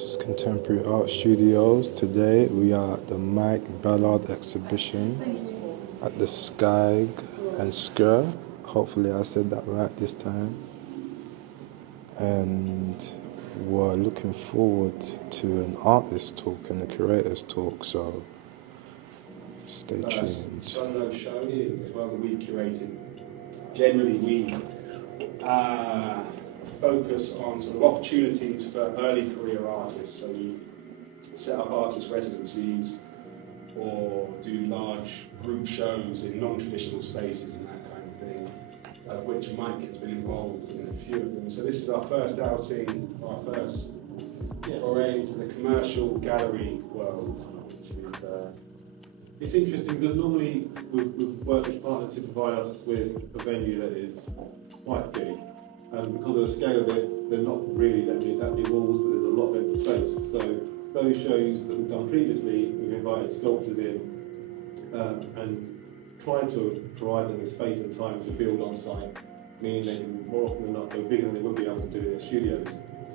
This is Contemporary Art Studios. Today we are at the Ballard exhibition at the Sky and Skr. Hopefully I said that right this time. And we're looking forward to an artist talk and a curators talk, so stay tuned. Solo show is as well that we curated. Generally we focus on sort of opportunities for early career artists. So we set up artist residencies or do large group shows in non-traditional spaces and that kind of thing, of which Mike has been involved in a few of them. So this is our first outing, our first foray into the commercial gallery world. It's interesting because normally we've worked with partners who provide us with a venue that is quite big. And because of the scale of it, they're not really that many walls, but there's a lot of empty space. So those shows that we've done previously, we've invited sculptors in and tried to provide them with space and time to build on site, meaning they can more often than not go bigger than they would be able to do in their studios.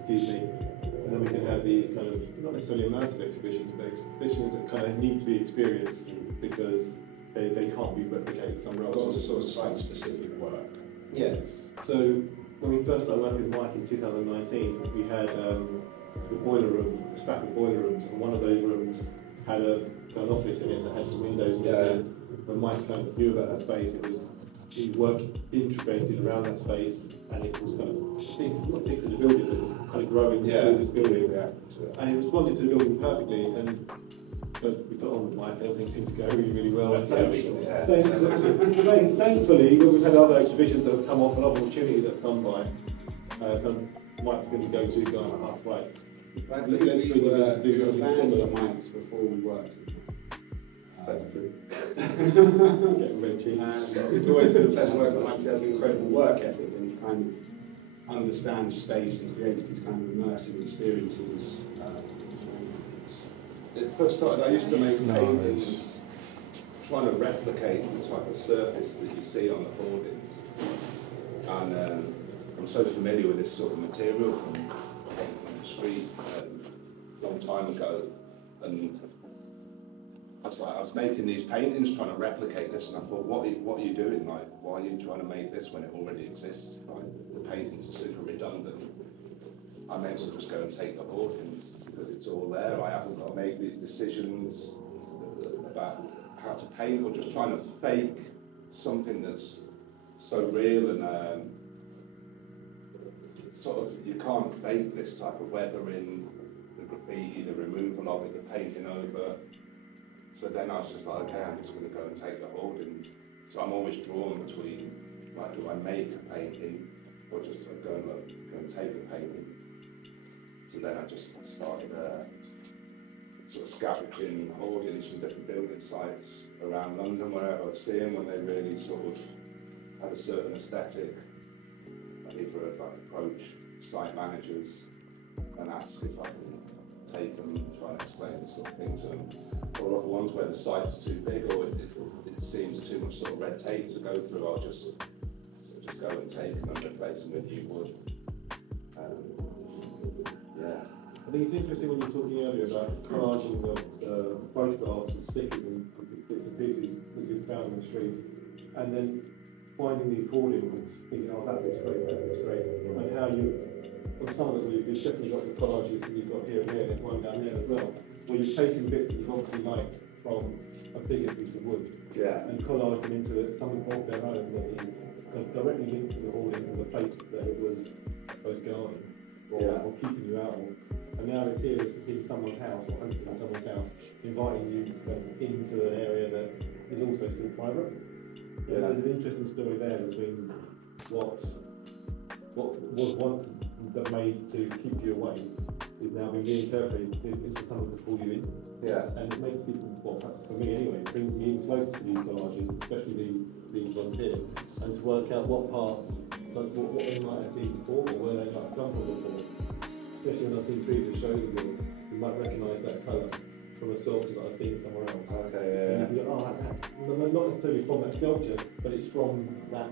And then we can have these kind of, not necessarily immersive exhibitions, but exhibitions that kind of need to be experienced because they can't be replicated somewhere else. Lots of sort of site-specific work. Yes. So when we first started working with Mike in 2019, we had a boiler room, a stack of boiler rooms, and one of those rooms had an office in it that had some windows in it. When Mike kind of knew about that space, his work integrated around that space, and it was kind of not fixing the building, but it was kind of growing through this building. And it responded to the building perfectly. And we got on with Mike, everything seemed to go really, really well. Thankfully, when we've had other exhibitions that have come off and other opportunities that have come by, Mike's been the go-to guy on half right. I think that we were fans of Mike's before we worked. That's true. Getting red cheeks. It's always been a pleasure working with Mike. He has an incredible work ethic and he kind of understands space and creates these kind of immersive experiences. It first started, I used to make paintings trying to replicate the type of surface that you see on the hoardings. And I'm so familiar with this sort of material from painting on the street a long time ago. And I was making these paintings trying to replicate this, and I thought, what are you doing? Like, why are you trying to make this when it already exists? Like, the paintings are super redundant. I may as well just go and take the hoardings because it's all there. I haven't got to make these decisions about how to paint or just trying to fake something that's so real and sort of, you can't fake this type of weathering, the graffiti, the removal of it, the painting over. So then I was just like, okay, I'm just going to go and take the hoardings. So I'm always drawn between, like, do I make a painting or just go and take a painting? So then I just started sort of scavenging hoardings from different building sites around London, wherever I'd see them, when they really sort of had a certain aesthetic. I'd either approach site managers and ask if I can take them and try and explain the sort of thing to them. Or other ones where the site's too big or it seems too much sort of red tape to go through, I'll just go and take them and replace them with new wood. I think it's interesting when you were talking earlier about collaging of photographs and stickers and bits and pieces that you've found on the street, and then finding these hoardings and thinking, oh, that looks great, and how some of them, you've definitely got the collages that you've got here and there, there's one down there as well, where you've taken bits that you've obviously liked from a bigger piece of wood, and collaged them into something of their own that is kind of directly linked to the hoarding and the place that it was both guarding or keeping you out of. And now it's here, it's in someone's house, or hopefully in someone's house, inviting you into an area that is also still private. There's an interesting story there between what was once made to keep you away is now being reinterpreted into something to pull you in. And it makes people, well, perhaps for me anyway, it brings me in closer to these collages, especially these ones here, and to work out what parts, like what they might have been before, or where they might have come from before. Especially when I've seen previous shows of them, you might recognise that colour from a sculpture that I've seen somewhere else. And you go, oh, that's not necessarily from that sculpture, but it's from that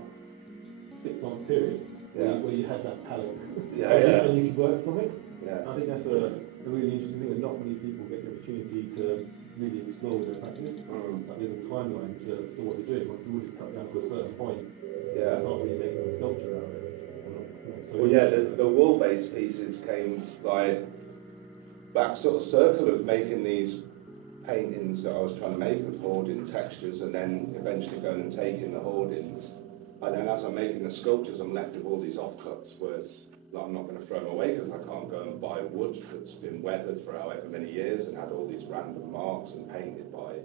6 month period. where you have that palette. And you can work from it. Yeah. I think that's a really interesting thing, and not many people get the opportunity to really explore their practice. Like there's a timeline to what you're doing. Once you already cut down to a certain point, you can't really make a sculpture out of it. Well, yeah, the wall-based pieces came by that sort of circle of making these paintings that I was trying to make of hoarding textures, and then eventually going and taking the hoardings. And then as I'm making the sculptures, I'm left with all these offcuts, whereas like, I'm not going to throw them away because I can't go and buy wood that's been weathered for however many years and had all these random marks and painted by,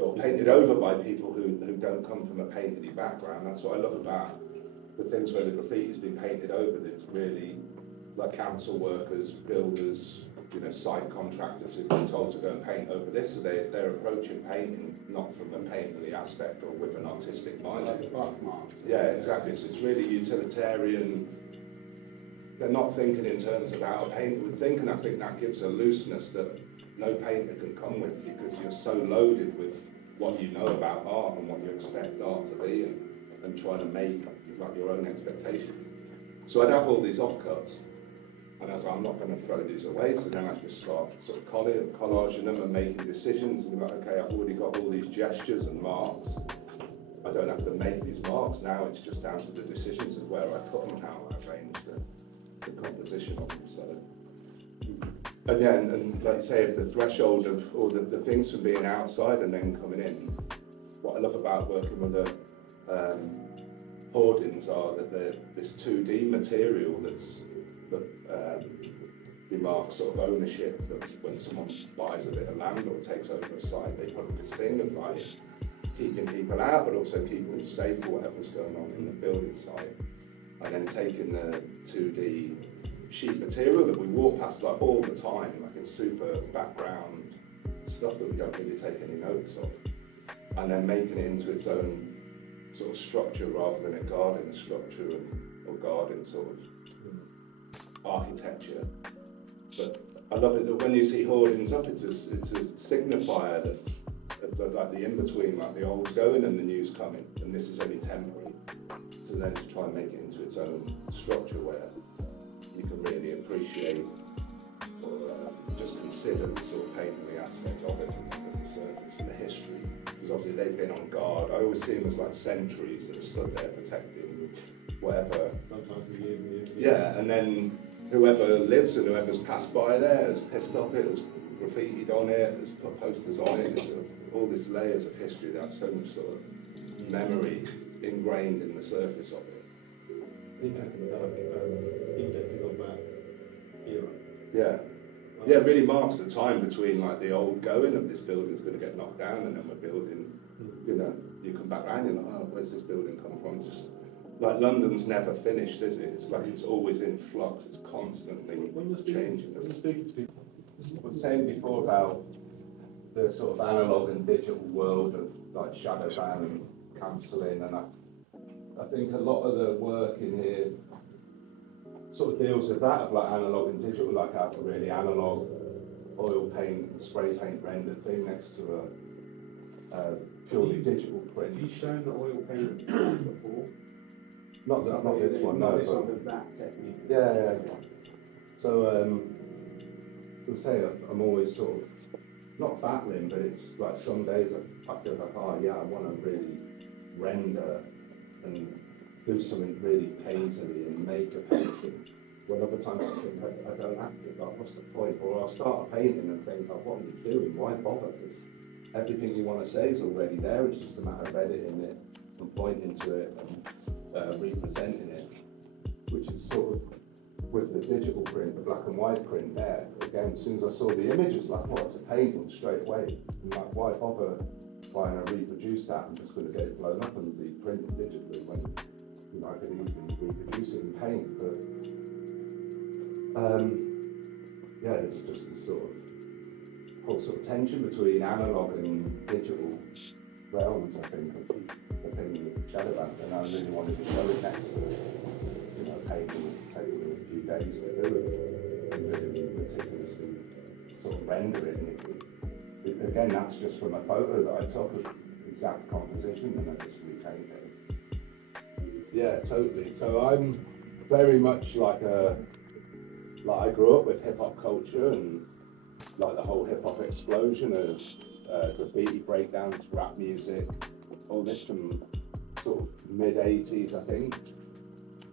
or painted over by people who don't come from a painted background. That's what I love about the things where the graffiti's been painted over. It's really like council workers, builders, you know, site contractors who've been told to go and paint over this, so they're approaching painting not from a painterly aspect or with an artistic mind. Yeah, exactly. So it's really utilitarian. They're not thinking in terms of how a painter would think, and I think that gives a looseness that no painter can come with, because you're so loaded with what you know about art and what you expect art to be, and trying to make like your own expectation. So I'd have all these offcuts. And I was like, I'm not going to throw these away, so then I just start sort of collaging them and making decisions. And be like, okay, I've already got all these gestures and marks. I don't have to make these marks now. It's just down to the decisions of where I put them, how I arrange the composition of them. So, and yeah, and like you say, if the threshold of or the things from being outside and then coming in, what I love about working with the hoardings are that they're this 2D material that demarks sort of ownership. That when someone buys a bit of land or takes over a site, they put this thing of like keeping people out, but also keeping them safe for whatever's going on in the building site. And then taking the 2D sheet material that we walk past like all the time, like in super background stuff that we don't really take any notice of, and then making it into its own sort of structure rather than a garden structure or garden sort of architecture. But I love it that when you see hoardings up, it's a signifier that like the in-between, like the old's going and the new's coming, and this is only temporary. So then to try and make it into its own structure where you can really appreciate or just consider the sort of painterly aspect of it, of the surface and the history. Because obviously they've been on guard. I always see them as like sentries that stood there protecting whatever. Sometimes for years and years. Yeah, and then whoever lives and whoever's passed by there has pissed up it, has graffitied on it, has put posters on it. There's sort of all these layers of history that have so much sort of memory ingrained in the surface of it. Interesting indexes of that era. Yeah. Yeah, it really marks the time between like the old going of this building's going to get knocked down and then we're building, you know, you come back around and you're like, oh, where's this building come from? It's just like London's never finished, is it? It's like it's always in flux, it's constantly changing. When you're speaking to people, I was saying before about the sort of analog and digital world of like shadow ban and cancelling, and I think a lot of the work in here sort of deals with that of like analog and digital, like I have a really analog oil paint and spray paint rendered thing next to a purely digital print. Have you shown the oil paint before? Not this one, no. This one with that technique. Yeah. So, I say I'm always sort of not battling, but it's like some days I feel like, oh yeah, I want to really render and do something really painterly and make a painting. When other times I think I don't have to, like, what's the point? Or I'll start a painting and think, like, what are you doing? Why bother? Because everything you want to say is already there. It's just a matter of editing it and pointing to it and representing it, which is sort of with the digital print, the black and white print there. Again, as soon as I saw the image, it's like, well, it's a painting straight away. And like, why bother trying to reproduce that? I'm just going to get it blown up and be printed digitally when, you know, I could easily reproduce it in paint. But yeah, it's just the sort of whole sort of tension between analog and digital realms, I think, of the thing with shadow ban, and I really wanted to show it next to, you know, painting that's taken me a few days to do it, and really meticulously sort of render it. And again, that's just from a photo that I took of exact composition, and I just repainted it. Yeah, totally. So I'm very much like I grew up with hip hop culture and like the whole hip hop explosion of graffiti breakdowns, rap music, all this from sort of mid 80s, I think.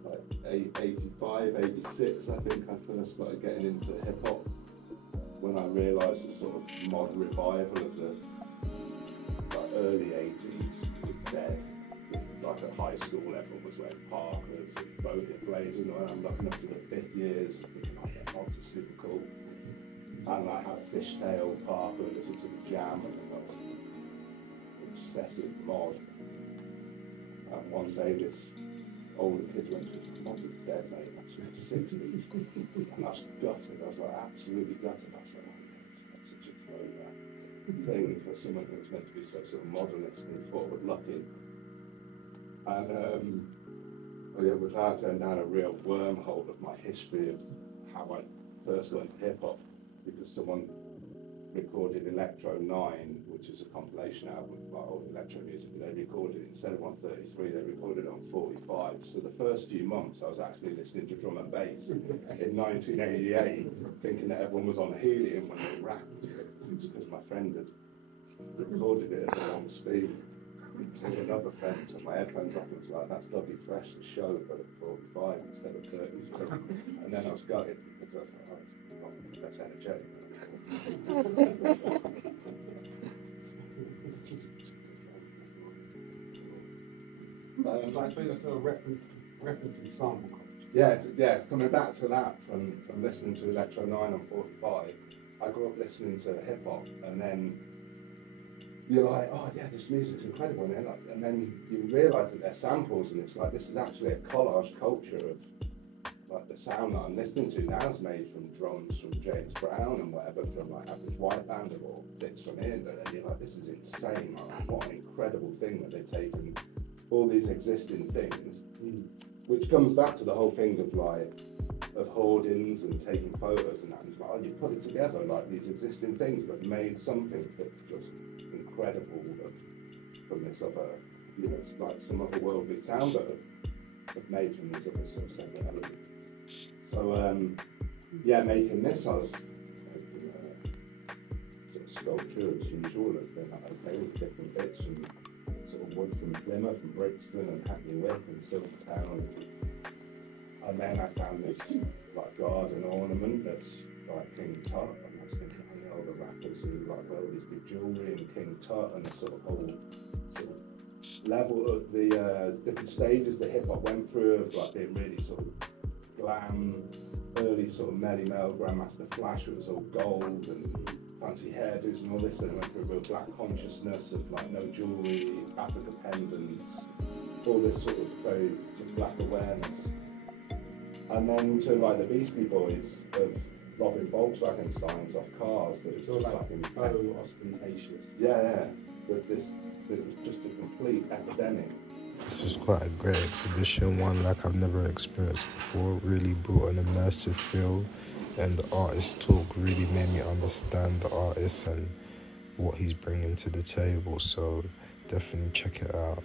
Like 85, 86, I think I first started getting into hip hop when I realised the sort of mod revival of the like early 80s was dead. Like at high school, everyone was wearing Parkers, boat blazing around, looking up to the 5th years, thinking, oh yeah, mods are super cool. And I had a fishtail Parker and listened to the Jam, and I was obsessive mod. And one day this older kid went, mods are dead, mate, that's from the 60s. And I was gutted, I was like absolutely gutted. I was like, oh yeah, it's such a throwback thing for someone who was meant to be so sort of modernist and forward looking. And without going down a real wormhole of my history of how I first got into hip hop, because someone recorded Electro 9, which is a compilation album of old electro music, but they recorded it, instead of on 33, they recorded it on 45. So the first few months I was actually listening to drum and bass in 1988, thinking that everyone was on helium when they rapped. It's because my friend had recorded it at the wrong speed. To another friend took my headphones off and was like, that's lovely fresh, the show, but at 45 instead of 33. And then I was gutted because I was like, oh, it's not less energetic. I suppose that's a reference in sample culture. Yeah, it's coming back to that from listening to Electro 9 on 45. I grew up listening to hip hop, and then you're like, oh yeah, this music's incredible, and then you realise that they're samples, and it's like, this is actually a collage culture of like the sound that I'm listening to now is made from drums from James Brown and whatever, from like Average White Band or bits from here, and you're like, this is insane, like, what an incredible thing that they've taken all these existing things, which comes back to the whole thing of like, of hoardings and taking photos and that, and it's like, oh, you put it together, like these existing things, but made something that's just incredible from this other, you know, it's like some otherworldly sound that have made from these other sort of separate elements. So, yeah, making this, I was sort of sculpture as usual, it's been like, okay, with different bits from sort of wood from Plymouth and Brixton and Hackney Wick and Silvertown. And then I found this like garden ornament that's like King Tut, and I was thinking, oh yeah, all the rappers who like wear all these big jewellery and King Tut, and the sort of whole sort of level of the different stages that hip hop went through of like being really sort of glam, early sort of Melly Mel, Grandmaster Flash, it was all gold and fancy hairdos and all this, and it went through a real black consciousness of like no jewellery, Africa pendants, all this sort of very sort of black awareness. And then to like the Beastie Boys of robbing Volkswagen signs off cars, that it's just like ostentatious. Yeah, that it was just a complete epidemic. This was quite a great exhibition, one like I've never experienced before. Really brought an immersive feel, and the artist talk really made me understand the artist and what he's bringing to the table. So definitely check it out.